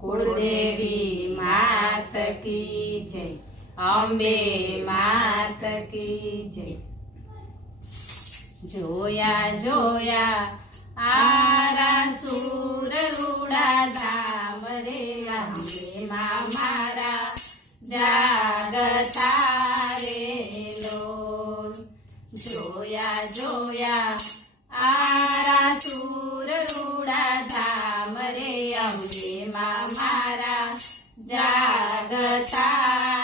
कुलदेवी मात की जय, अंबे मात की जय। जोया जोया आरा सूर रूड़ा धाम रे, अंबे मारा जागता रे लो। जोया जोया आरा सूर रूड़ा धाम रे, अंबे मारा जागता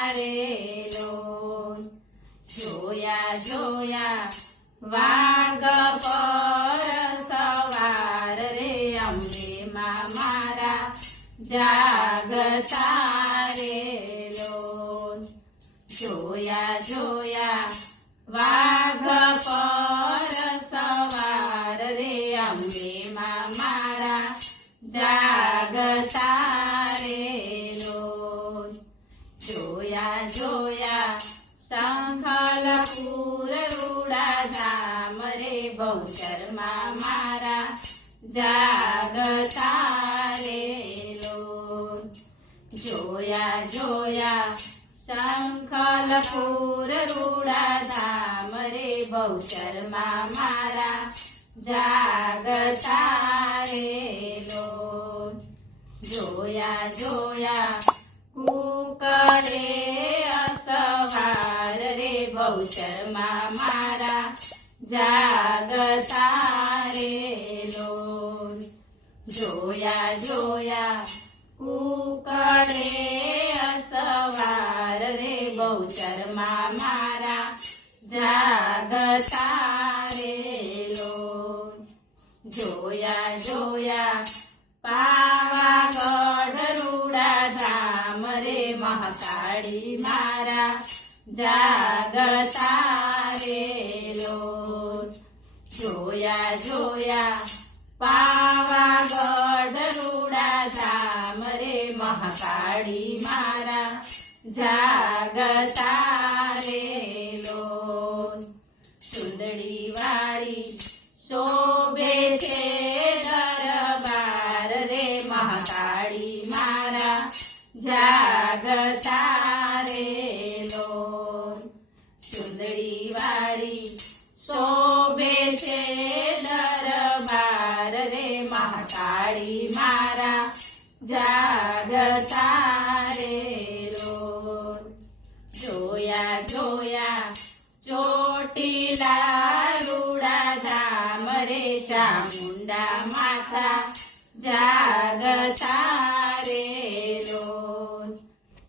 रे लो। जोया जोया वाग पर सवार रे, अंबे मारा जागता रे लो। जोया जोया वाग पर सवार रे, अंबे मारा जागता रे लो। जोया जोया शंखलपुर रूड़ा धाम रे, बहुचर मारा जागता रे लो। जोया जोया शंखलपुर रूड़ा धाम रे, बहुचर मारा जागता रे लो। जोया जोया कुकड़े असवार रे, बहुचर मारा जागता रे लो। जोया जोया कुकड़े असवार रे, बहुचर मारा जागता रे लो। जोया जोया पावागढ़ रूड़ा धाम रे, महाकाली मारा जागता रे लो। जोया जोया पावागढ़ रूड़ा धाम रे, महाकाली मारा जागता रे लो। सुंदड़ी वाड़ी शोभे छे दरबार रे, महाकाली मारा जागता रे लो। सुंदड़ी वाड़ी शोभे छे दरबार रे, महाकाली मारा जागता रे लो। जोया जोया ચોટીલા રૂડા ધામ રે, ચામુંડા માતા જાગતા રે લો।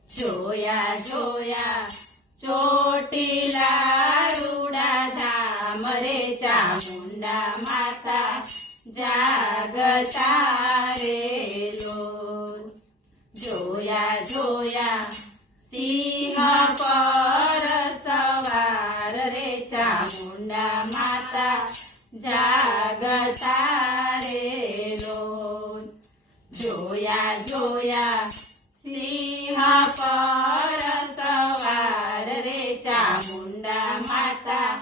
જોયા જોયા ચોટીલા રૂડા ધામ રે, ચામુંડા માતા જાગતા રે લો। જોયા જોયા સિંહ પર સવાર રે, ચામુંડા માતા જાગતા રે લો। જોયા જોયા સિંહ પર સવાર રે, ચામુંડા માતા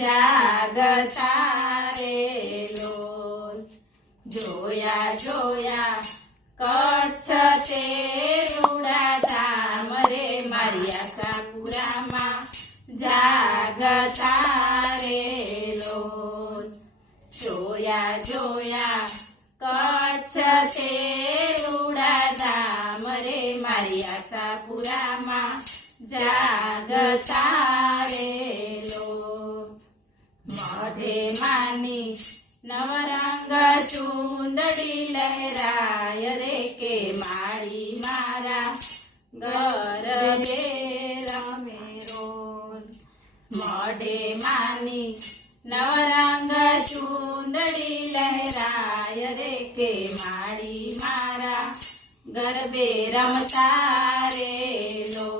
જાગતા રે લો। જોયા જોયા કચ્છ તે રૂડા ધામ રે, મારી આશાપુરામાં જાગતા રે લો। જોયા જોયા કચ્છ તે રૂડા ધામ રે, મારી આશાપુરામાં જાગતા રે લો। મઢે માની નવરંગ ચુંદડી લહેરાય રે, કે માળી મારા ગરબે રમે રોજ। મઢે માની નવરંગ ચુંદડી લહેરાય રે, કે માળી મારા ગરબે રમતા રે લો।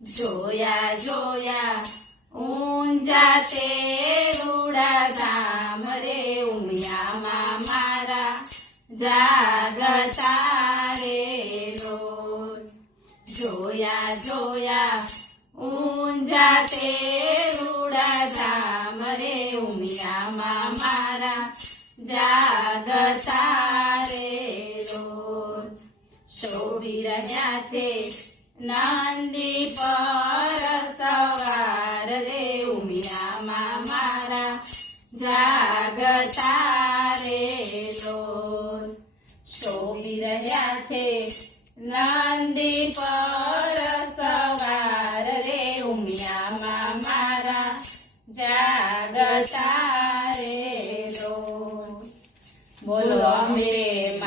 જોયા જોયા ઊંઝા તે રૂડા ધામ રે, ઉમિયામાં મારા જાગતા રે લો। જોયા જોયા ઊંઝા તે રૂડા ધામ રે, ઉમિયામાં મારા જાગતા રે લો। શોભી રહ્યા છે નંદી પર સવાર રે ઉમિયામાં મારા જાગતા રે લોલ શોભી રહ્યા છે નંદી પર સવાર રે ઉમિયામાં મારા જાગતા રે લોલ બોલો અંબે